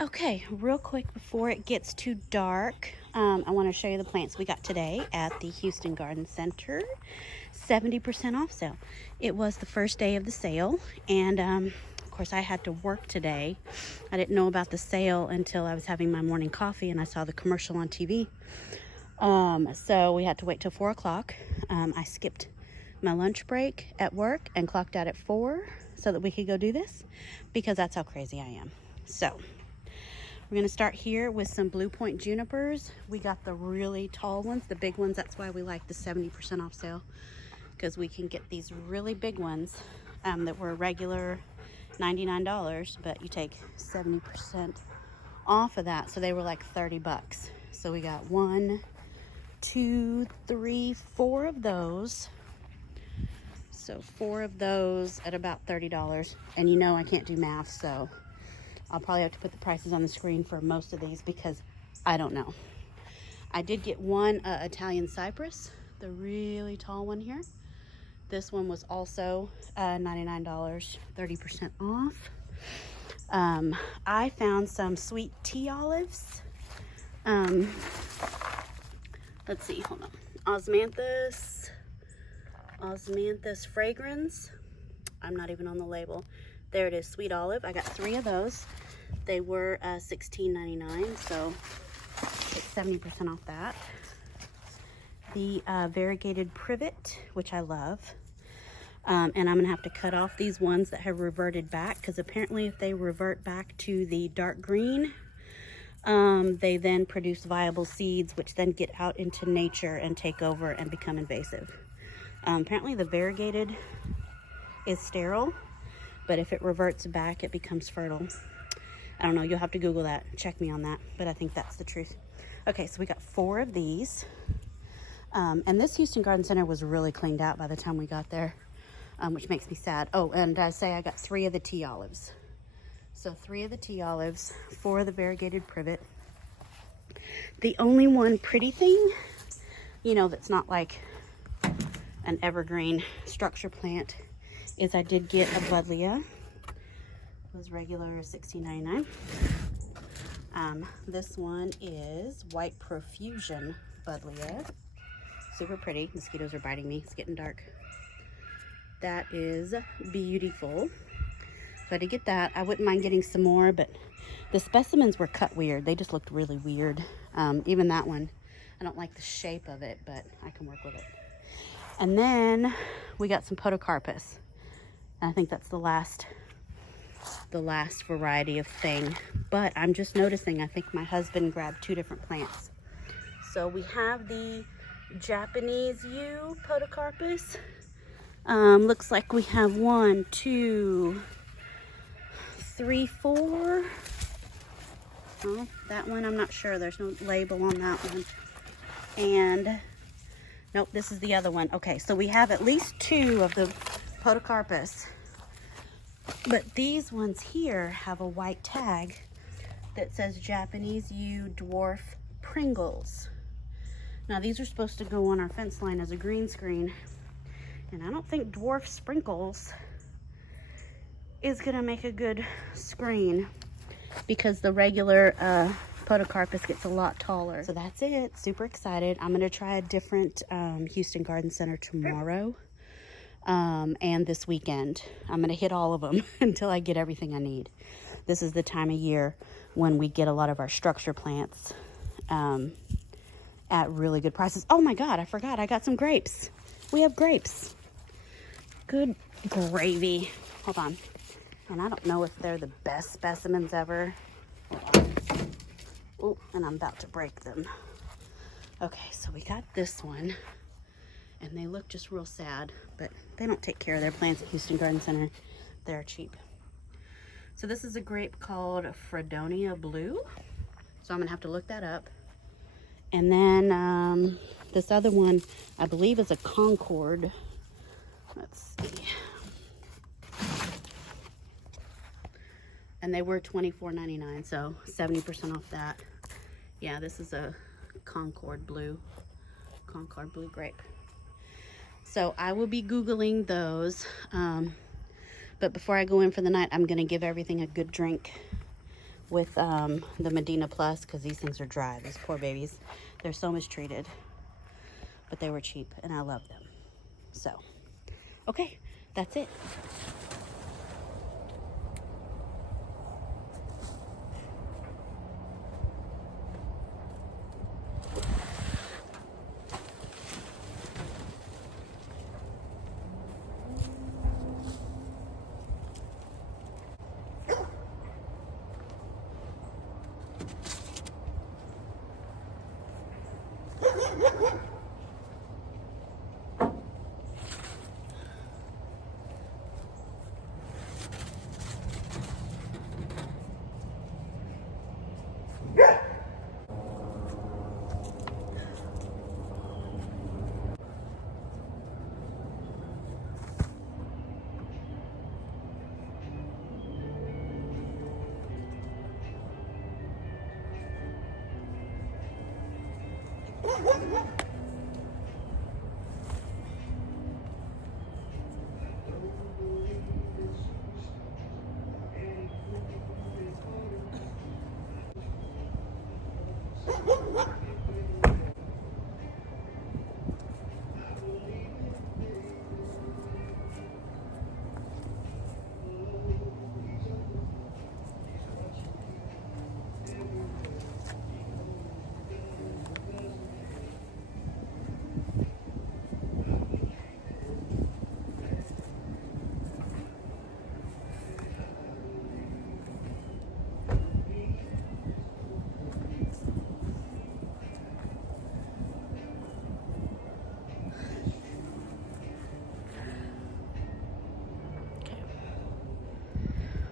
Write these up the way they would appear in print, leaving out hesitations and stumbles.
Okay, real quick before it gets too dark, I want to show you the plants we got today at the Houston Garden Center. 70% off sale. It was the first day of the sale, and of course I had to work today. I didn't know about the sale until I was having my morning coffee and I saw the commercial on TV. So we had to wait till 4 o'clock. I skipped my lunch break at work and clocked out at 4 so that we could go do this because that's how crazy I am. So we're going to start here with some Blue Point junipers. We got the really tall ones, the big ones. That's why we like the 70% off sale, because we can get these really big ones that were regular $99, but you take 70% off of that. So they were like 30 bucks. So we got 1, 2, 3, 4 of those. So 4 of those at about $30. And you know I can't do math, so I'll probably have to put the prices on the screen for most of these because I don't know. I did get one Italian cypress, the really tall one here. This one was also $99, 30% off. I found some sweet tea olives. Let's see, hold on. Osmanthus fragrans. I'm not even on the label. There it is, sweet olive. I got 3 of those. They were $16.99, so take 70% off that. The variegated privet, which I love. And I'm gonna have to cut off these ones that have reverted back, because apparently if they revert back to the dark green, they then produce viable seeds, which then get out into nature and take over and become invasive. Apparently the variegated is sterile, but if it reverts back, it becomes fertile. I don't know, you'll have to Google that, check me on that, but I think that's the truth. Okay, so we got 4 of these. And this Houston Garden Center was really cleaned out by the time we got there, which makes me sad. Oh, and I say I got 3 of the tea olives. So 3 of the tea olives, 4 of the variegated privet. The only one pretty thing, you know, that's not like an evergreen structure plant is I did get a buddleia. It was regular $16.99. This one is white profusion buddleia. Super pretty. Mosquitoes are biting me. It's getting dark. That is beautiful. So I did get that. I wouldn't mind getting some more, but the specimens were cut weird. They just looked really weird. Even that one, I don't like the shape of it, but I can work with it. And then we got some podocarpus. I think that's the last variety of thing. But I'm just noticing, I think my husband grabbed 2 different plants. So we have the Japanese yew podocarpus. Looks like we have 1, 2, 3, 4. Oh, that one I'm not sure. There's no label on that one. And nope, this is the other one. Okay, so we have at least 2 of the podocarpus. But these ones here have a white tag that says Japanese yew dwarf Pringles. Now these are supposed to go on our fence line as a green screen. And I don't think dwarf sprinkles is gonna make a good screen because the regular podocarpus gets a lot taller. So that's it, super excited. I'm gonna try a different Houston Garden Center tomorrow and this weekend. I'm gonna hit all of them until I get everything I need. This is the time of year when we get a lot of our structure plants at really good prices. Oh my God, I forgot, I got some grapes. We have grapes. Good gravy. Hold on. And I don't know if they're the best specimens ever. Hold on. Oh, and I'm about to break them. Okay, so we got this one. And they look just real sad, but they don't take care of their plants at Houston Garden Center. They're cheap. So this is a grape called Fredonia Blue. So I'm gonna have to look that up. And then this other one, I believe is a Concord. Let's see. And they were $24.99, so 70% off that. Yeah, this is a Concord Blue grape. So I will be Googling those. But before I go in for the night, I'm gonna give everything a good drink with the Medina Plus, because these things are dry. These poor babies. They're so mistreated. But they were cheap, and I love them. So, okay, that's it.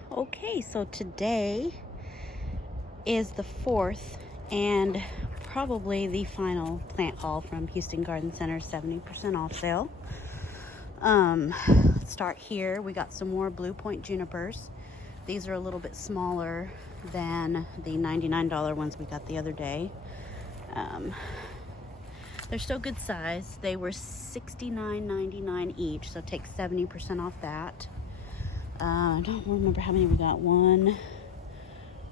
Okay, so today is the 4th and probably the final plant haul from Houston Garden Center 70% off sale. Let's start here. We got some more Blue Point junipers. These are a little bit smaller than the $99 ones we got the other day. They're still good size. They were $69.99 each, so take 70% off that. I don't remember how many we got. 1,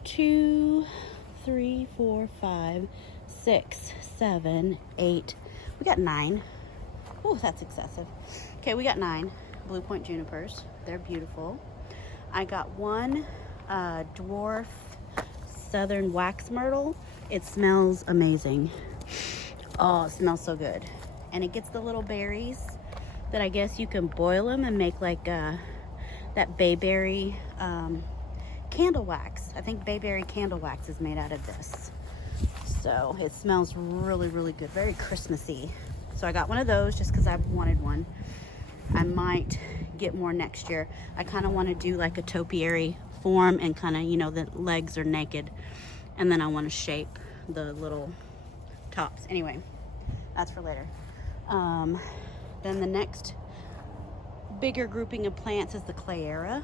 2, 3, 4, 5, 6, 7, 8. We got 9. Oh, that's excessive. Okay, we got 9 Blue Point junipers. They're beautiful. I got 1 dwarf southern wax myrtle. It smells amazing. Oh, it smells so good. And it gets the little berries that I guess you can boil them and make like that bayberry candle wax. I think bayberry candle wax is made out of this. So it smells really, really good. Very Christmassy. So I got one of those just because I wanted one. I might get more next year. I kind of want to do like a topiary form and kind of, you know, the legs are naked. And then I want to shape the little tops. Anyway, that's for later. Then the next bigger grouping of plants is the Clayera.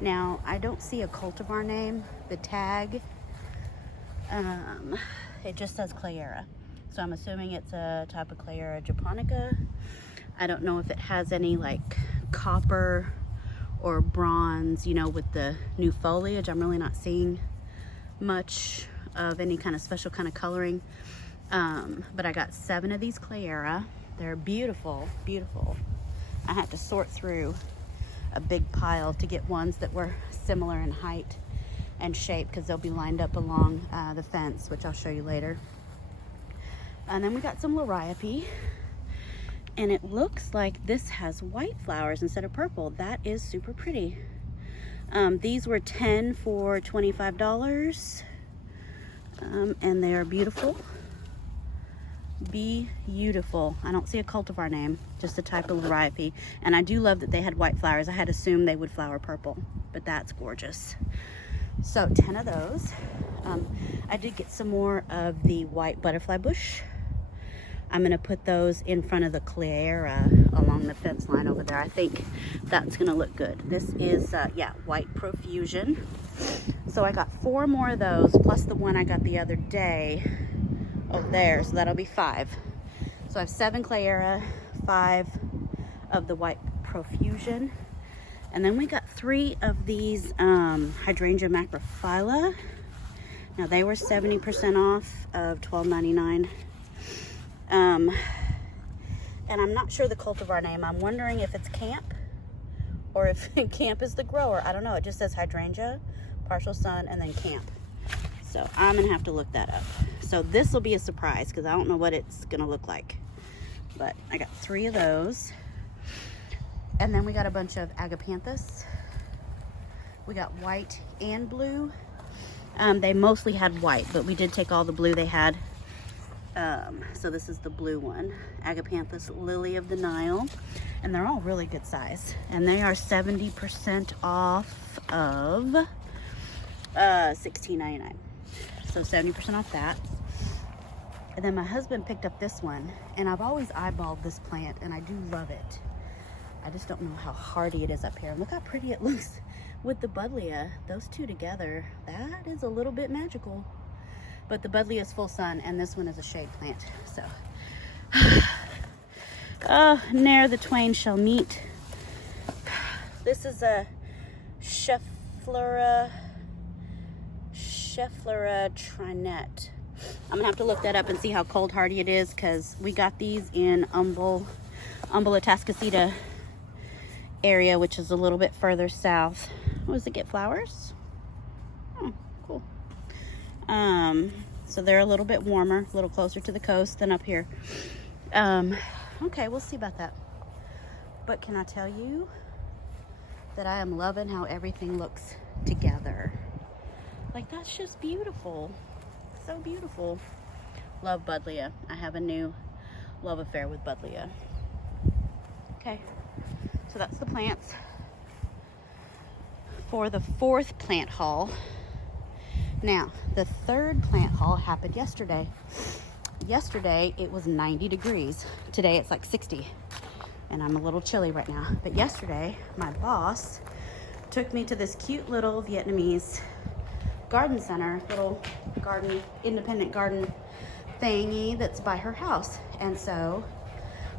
Now, I don't see a cultivar name. The tag, it just says Clayera. So I'm assuming it's a type of Clayera japonica. I don't know if it has any like copper or bronze, you know, with the new foliage. I'm really not seeing much of any kind of special kind of coloring. But I got 7 of these Clayera. They're beautiful, beautiful. I had to sort through a big pile to get ones that were similar in height and shape because they'll be lined up along the fence, which I'll show you later. And then we got some Liriope, and it looks like this has white flowers instead of purple. That is super pretty. These were 10 for $25, and they are beautiful. Beautiful. I don't see a cultivar name, just a type of Liriope. And I do love that they had white flowers. I had assumed they would flower purple, but that's gorgeous. So 10 of those. I did get some more of the white butterfly bush. I'm going to put those in front of the Clayera along the fence line over there. I think that's going to look good. This is, yeah, white profusion. So I got 4 more of those, plus the one I got the other day over there, so that'll be 5. So I have 7 Clayera, 5 of the white profusion, and then we got 3 of these Hydrangea macrophylla. Now they were 70% off of $12.99. And I'm not sure the cultivar name. I'm wondering if it's Camp or if Camp is the grower. I don't know. It just says Hydrangea, Partial Sun, and then Camp. So I'm gonna have to look that up. So this will be a surprise because I don't know what it's gonna look like. But I got 3 of those. And then we got a bunch of agapanthus. We got white and blue. They mostly had white, but we did take all the blue they had. So this is the blue one, Agapanthus Lily of the Nile. And they're all really good size. And they are 70% off of $16.99. So 70% off that. And then my husband picked up this one, and I've always eyeballed this plant, and I do love it. I just don't know how hardy it is up here. And look how pretty it looks with the Buddleia. Those two together, that is a little bit magical. But the Buddleia is full sun, and this one is a shade plant. So, ne'er the twain shall meet. This is a Schefflera Trinette. I'm gonna have to look that up and see how cold hardy it is, because we got these in Umbel Atascocita area, which is a little bit further south. Oh, does it get flowers? Oh, cool. So they're a little bit warmer, a little closer to the coast than up here. Okay, we'll see about that. But can I tell you that I am loving how everything looks together? Like, that's just beautiful. So beautiful. Love Buddleia. I have a new love affair with Buddleia. Okay, so that's the plants. For the 4th plant haul. Now, the 3rd plant haul happened yesterday. Yesterday, it was 90 degrees. Today, it's like 60. And I'm a little chilly right now. But yesterday, my boss took me to this cute little Vietnamese garden center, little garden, independent garden thingy that's by her house. And so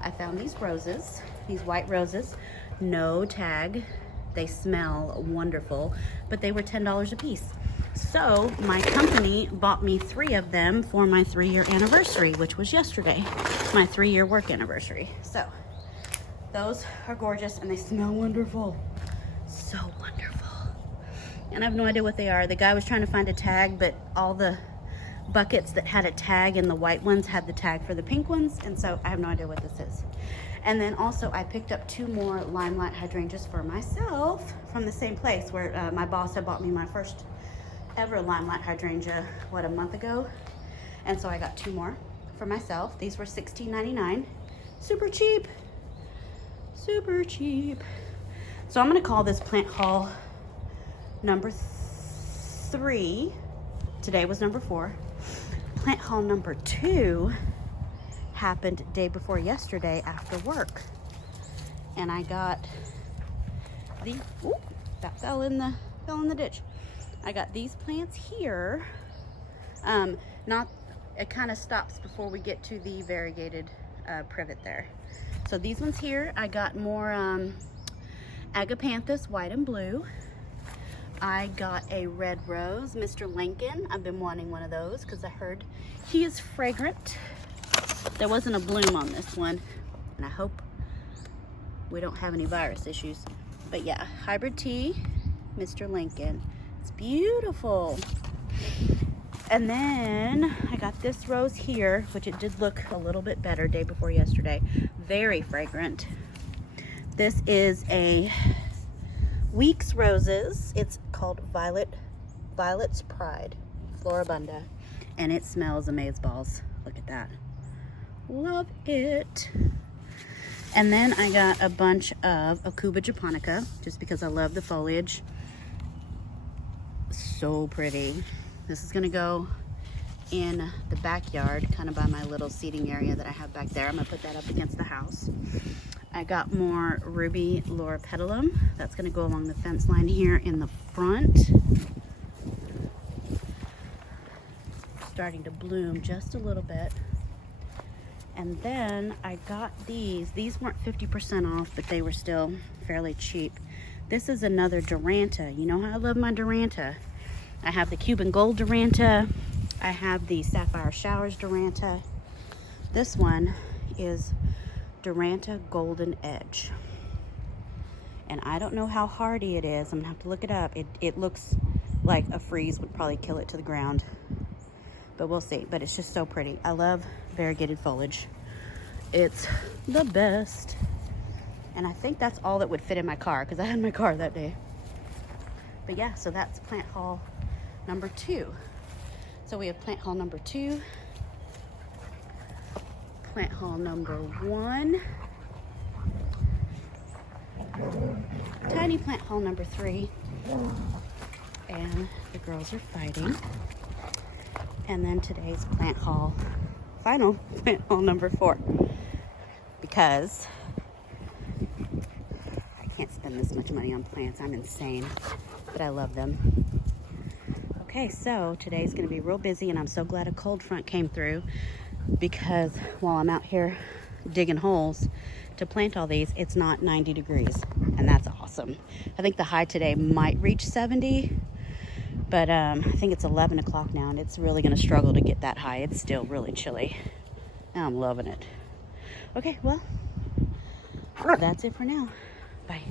I found these roses, these white roses, no tag. They smell wonderful, but they were $10 a piece. So my company bought me 3 of them for my 3-year anniversary, which was yesterday, my 3-year work anniversary. So those are gorgeous and they smell wonderful. So wonderful. And I have no idea what they are. The guy was trying to find a tag, but all the buckets that had a tag and the white ones had the tag for the pink ones. And so I have no idea what this is. And then also I picked up 2 more Limelight hydrangeas for myself from the same place where my boss had bought me my first ever Limelight hydrangea, what, a month ago? And so I got 2 more for myself. These were $16.99. Super cheap. Super cheap. So I'm gonna call this plant haul number 3. Today was number 4. Plant haul number 2 happened day before yesterday after work. And I got the, ooh, that fell in the ditch. I got these plants here. It kind of stops before we get to the variegated privet there. So these ones here, I got more Agapanthus white and blue. I got a red rose, Mr. Lincoln. I've been wanting one of those because I heard he is fragrant. There wasn't a bloom on this one, and I hope we don't have any virus issues. But yeah, hybrid tea, Mr. Lincoln. It's beautiful. And then I got this rose here, which it did look a little bit better day before yesterday. Very fragrant. This is a Weeks Roses. It's called Violet's Pride, Floribunda. And it smells amazeballs. Look at that. Love it. And then I got a bunch of Aucuba japonica, just because I love the foliage. So pretty. This is gonna go in the backyard, kind of by my little seating area that I have back there. I'm gonna put that up against the house. I got more Ruby Loropetalum. That's gonna go along the fence line here in the front. Starting to bloom just a little bit. And then I got these. These weren't 50% off, but they were still fairly cheap. This is another Duranta. You know how I love my Duranta. I have the Cuban Gold Duranta. I have the Sapphire Showers Duranta. This one is Duranta Golden Edge. And I don't know how hardy it is. I'm gonna have to look it up. It looks like a freeze would probably kill it to the ground. But we'll see. But it's just so pretty. I love variegated foliage. It's the best. And I think that's all that would fit in my car because I had my car that day. But yeah, so that's plant haul number 2. So we have plant haul number 2, plant haul number 1, tiny plant haul number 3, and the girls are fighting. And then today's plant haul, final plant haul number 4, because I can't spend this much money on plants. I'm insane, but I love them. Okay, so today's gonna be real busy, and I'm so glad a cold front came through, because while I'm out here digging holes to plant all these, it's not 90 degrees, and that's awesome. I think the high today might reach 70, but I think it's 11 o'clock now, and it's really gonna struggle to get that high. It's still really chilly, and I'm loving it. Okay, well, that's it for now. Bye.